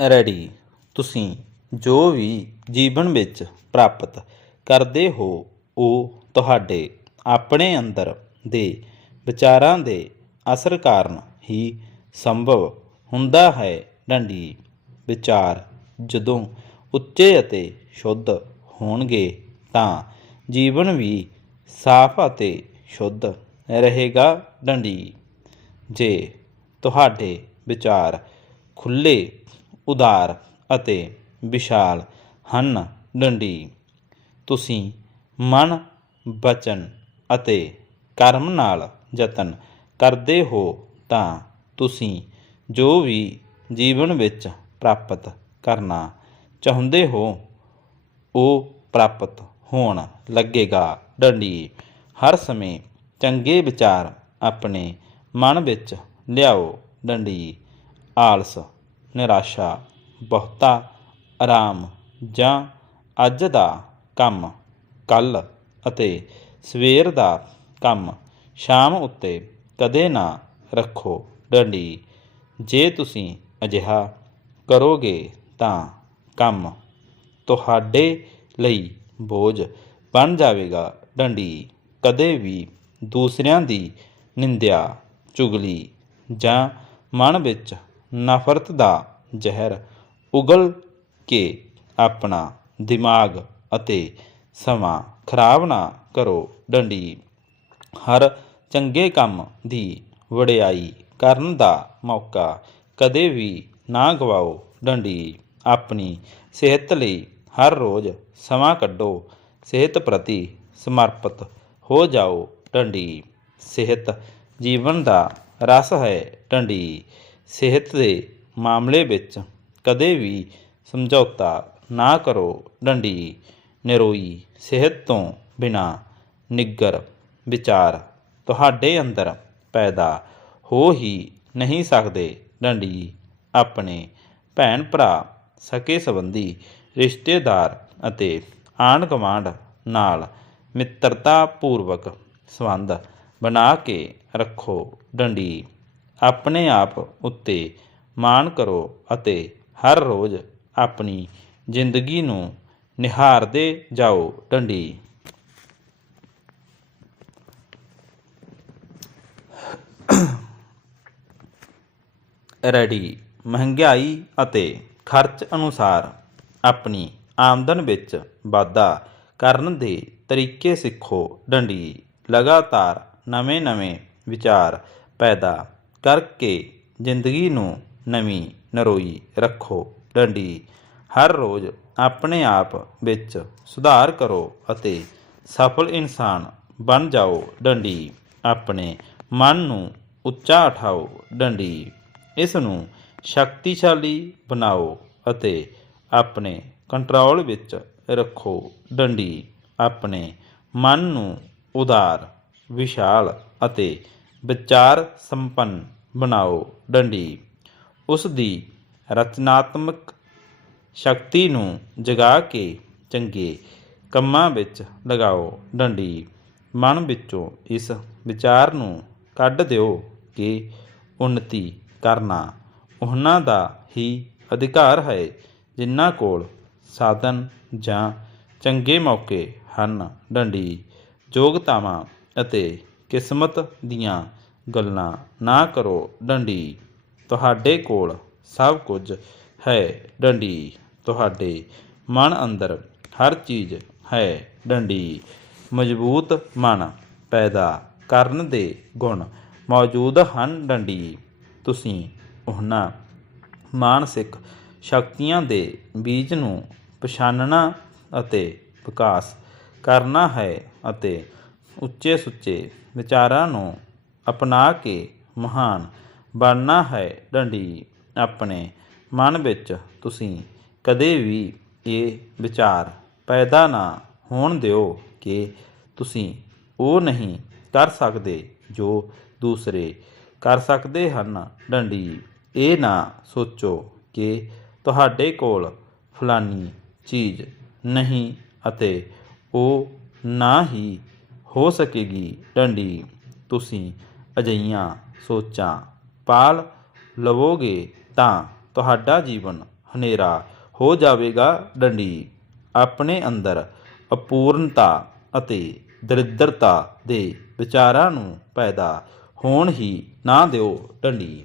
Ready. ਤੁਸੀਂ ਜੋ ਵੀ ਜੀਵਨ ਵਿੱਚ ਪ੍ਰਾਪਤ ਕਰਦੇ ਹੋ, ਉਹ ਤੁਹਾਡੇ ਆਪਣੇ ਅੰਦਰ ਦੇ ਵਿਚਾਰਾਂ ਦੇ ਅਸਰ ਕਾਰਨ ਹੀ ਸੰਭਵ ਹੁੰਦਾ ਹੈ। ਡੰਡੀ, ਵਿਚਾਰ ਜਦੋਂ ਉੱਚੇ ਅਤੇ ਸ਼ੁੱਧ ਹੋਣਗੇ, ਤਾਂ ਜੀਵਨ ਵੀ ਸਾਫ਼ ਅਤੇ ਸ਼ੁੱਧ ਰਹੇਗਾ। ਡੰਡੀ, ਜੇ ਤੁਹਾਡੇ ਵਿਚਾਰ ਖੁੱਲੇ ਉਦਾਰ ਅਤੇ ਵਿਸ਼ਾਲ ਹਨ ਡੰਡੀ। ਤੁਸੀਂ ਮਨ, ਬਚਨ ਅਤੇ ਕਰਮ ਨਾਲ ਯਤਨ ਕਰਦੇ ਹੋ ਤਾਂ ਤੁਸੀਂ ਜੋ ਵੀ ਜੀਵਨ ਵਿੱਚ ਪ੍ਰਾਪਤ ਕਰਨਾ ਚਾਹੁੰਦੇ ਹੋ, ਉਹ ਪ੍ਰਾਪਤ ਹੋਣ ਲੱਗੇਗਾ। ਡੰਡੀ, ਹਰ ਸਮੇਂ ਚੰਗੇ ਵਿਚਾਰ ਆਪਣੇ ਮਨ ਵਿੱਚ ਲਿਆਓ। ਡੰਡੀ, ਆਲਸ ਨਿਰਾਸ਼ਾ, ਬਹੁਤਾ ਆਰਾਮ ਜਾਂ ਅੱਜ ਦਾ ਕੰਮ, ਕੱਲ ਅਤੇ ਸਵੇਰ ਦਾ ਕੰਮ ਸ਼ਾਮ ਉੱਤੇ ਕਦੇ ਨਾ ਰੱਖੋ ਡੰਡੀ। ਜੇ ਤੁਸੀਂ ਅਜਿਹਾ ਕਰੋਗੇ ਤਾਂ ਕੰਮ ਤੁਹਾਡੇ ਲਈ ਬੋਝ ਬਣ ਜਾਵੇਗਾ। ਡੰਡੀ ਕਦੇ ਵੀ ਦੂਸਰਿਆਂ ਦੀ ਨਿੰਦਿਆ, ਚੁਗਲੀ ਜਾਂ ਮਨ ਵਿੱਚ ਨਫ਼ਰਤ ਦਾ ਜ਼ਹਿਰ ਉਗਲ ਕੇ ਆਪਣਾ ਦਿਮਾਗ ਅਤੇ ਸਮਾਂ ਖਰਾਬ ਨਾ ਕਰੋ ਡੰਡੀ। ਹਰ ਚੰਗੇ ਕੰਮ ਦੀ ਵਡਿਆਈ ਕਰਨ ਦਾ ਮੌਕਾ ਕਦੇ ਵੀ ਨਾ ਗਵਾਓ ਡੰਡੀ। ਆਪਣੀ ਸਿਹਤ ਲਈ ਹਰ ਰੋਜ਼ ਸਮਾਂ ਕੱਢੋ। ਸਿਹਤ ਪ੍ਰਤੀ ਸਮਰਪਿਤ ਹੋ ਜਾਓ ਡੰਡੀ। ਸਿਹਤ ਜੀਵਨ ਦਾ ਰਸ ਹੈ ਡੰਡੀ। ਸਿਹਤ ਦੇ ਮਾਮਲੇ ਵਿੱਚ ਕਦੇ ਵੀ ਸਮਝੌਤਾ ਨਾ ਕਰੋ। ਡੰਡੀ ਨਿਰੋਈ ਸਿਹਤ ਤੋਂ ਬਿਨਾ ਨਿੱਗਰ ਵਿਚਾਰ ਤੁਹਾਡੇ ਅੰਦਰ ਪੈਦਾ ਹੋ ਹੀ ਨਹੀਂ ਸਕਦੇ। ਡੰਡੀ ਆਪਣੇ ਭੈਣ ਭਰਾ ਸਕੇ ਸੰਬੰਧੀ, ਰਿਸ਼ਤੇਦਾਰ ਅਤੇ ਆਂਢ ਗੁਆਂਢ ਨਾਲ ਮਿੱਤਰਤਾ ਪੂਰਵਕ ਸੰਬੰਧ ਬਣਾ ਕੇ ਰੱਖੋ। ਡੰਡੀ ਆਪਣੇ ਆਪ ਉੱਤੇ ਮਾਣ ਕਰੋ ਅਤੇ ਹਰ ਰੋਜ਼ ਆਪਣੀ ਜ਼ਿੰਦਗੀ ਨੂੰ ਨਿਹਾਰਦੇ ਜਾਓ ਡੰਡੀ। ਰੈਡੀ। ਮਹਿੰਗਾਈ ਅਤੇ ਖਰਚ ਅਨੁਸਾਰ ਆਪਣੀ ਆਮਦਨ ਵਿੱਚ ਵਾਧਾ ਕਰਨ ਦੇ ਤਰੀਕੇ ਸਿੱਖੋ ਡੰਡੀ। ਲਗਾਤਾਰ ਨਵੇਂ-ਨਵੇਂ ਵਿਚਾਰ ਪੈਦਾ ਕਰਕੇ ਜ਼ਿੰਦਗੀ ਨੂੰ ਨਵੀਂ ਨਰੋਈ ਰੱਖੋ। ਡੰਡੀ, ਹਰ ਰੋਜ਼ ਆਪਣੇ ਆਪ ਵਿੱਚ ਸੁਧਾਰ ਕਰੋ ਅਤੇ ਸਫਲ ਇਨਸਾਨ ਬਣ ਜਾਓ। ਡੰਡੀ, ਆਪਣੇ ਮਨ ਨੂੰ ਉੱਚਾ ਉਠਾਓ। ਡੰਡੀ ਇਸ ਨੂੰ ਸ਼ਕਤੀਸ਼ਾਲੀ ਬਣਾਓ ਅਤੇ ਆਪਣੇ ਕੰਟਰੋਲ ਵਿੱਚ ਰੱਖੋ। ਡੰਡੀ, ਆਪਣੇ ਮਨ ਨੂੰ ਉਦਾਰ, ਵਿਸ਼ਾਲ ਅਤੇ ਵਿਚਾਰ ਸੰਪੰਨ ਬਣਾਓ। ਡੰਡੀ ਉਸ ਦੀ ਰਚਨਾਤਮਕ ਸ਼ਕਤੀ ਨੂੰ ਜਗਾ ਕੇ ਚੰਗੇ ਕੰਮਾਂ ਵਿੱਚ ਲਗਾਓ। ਡੰਡੀ, ਮਨ ਵਿੱਚੋਂ ਇਸ ਵਿਚਾਰ ਨੂੰ ਕੱਢ ਦਿਓ ਕਿ ਉન્નਤੀ ਕਰਨਾ ਉਹਨਾਂ ਦਾ ਹੀ ਅਧਿਕਾਰ ਹੈ, ਜਿਨ੍ਹਾਂ ਕੋਲ ਸਾਧਨ ਜਾਂ ਚੰਗੇ ਮੌਕੇ ਹਨ। ਡੰਡੀ, ਯੋਗਤਾਵਾਂ ਅਤੇ ਕਿਸਮਤ ਦੀਆਂ ਗੱਲਾਂ ਨਾ ਕਰੋ। ਡੰਡੀ ਤੁਹਾਡੇ ਕੋਲ ਸਭ ਕੁਝ ਹੈ ਡੰਡੀ। ਤੁਹਾਡੇ ਮਨ ਅੰਦਰ ਹਰ ਚੀਜ਼ ਹੈ ਡੰਡੀ। ਮਜ਼ਬੂਤ ਮਨ ਪੈਦਾ ਕਰਨ ਦੇ ਗੁਣ ਮੌਜੂਦ ਹਨ ਡੰਡੀ। ਤੁਸੀਂ ਉਹਨਾਂ ਮਾਨਸਿਕ ਸ਼ਕਤੀਆਂ ਦੇ ਬੀਜ ਨੂੰ ਪਛਾਣਨਾ ਅਤੇ ਵਿਕਾਸ ਕਰਨਾ ਹੈ ਅਤੇ ਉੱਚੇ ਸੁੱਚੇ ਵਿਚਾਰਾਂ ਨੂੰ ਅਪਣਾ ਕੇ ਮਹਾਨ ਬਣਨਾ ਹੈ ਡੰਡੀ। ਆਪਣੇ ਮਨ ਵਿੱਚ ਤੁਸੀਂ ਕਦੇ ਵੀ ਇਹ ਵਿਚਾਰ ਪੈਦਾ ਨਾ ਹੋਣ ਦਿਓ ਕਿ ਤੁਸੀਂ ਉਹ ਨਹੀਂ ਕਰ ਸਕਦੇ ਜੋ ਦੂਸਰੇ ਕਰ ਸਕਦੇ ਹਨ। ਡੰਡੀ, ਇਹ ਨਾ ਸੋਚੋ ਕਿ ਤੁਹਾਡੇ ਕੋਲ ਫਲਾਨੀ ਚੀਜ਼ ਨਹੀਂ ਅਤੇ ਉਹ ਨਾ ਹੀ ਹੋ ਸਕੇਗੀ। ਡੰਡੀ, ਤੁਸੀਂ ਅਜਈਆਂ ਸੋਚਾਂ ਪਾਲ ਲਵੋਗੇ ਤਾਂ ਤੁਹਾਡਾ ਜੀਵਨ ਹਨੇਰਾ ਹੋ ਜਾਵੇਗਾ ਡੰਡੀ। ਆਪਣੇ ਅੰਦਰ ਅਪੂਰਨਤਾ ਅਤੇ ਦਰਿਦਰਤਾ ਦੇ ਵਿਚਾਰਾਂ ਨੂੰ ਪੈਦਾ ਹੋਣ ਹੀ ਨਾ ਦਿਓ ਡੰਡੀ।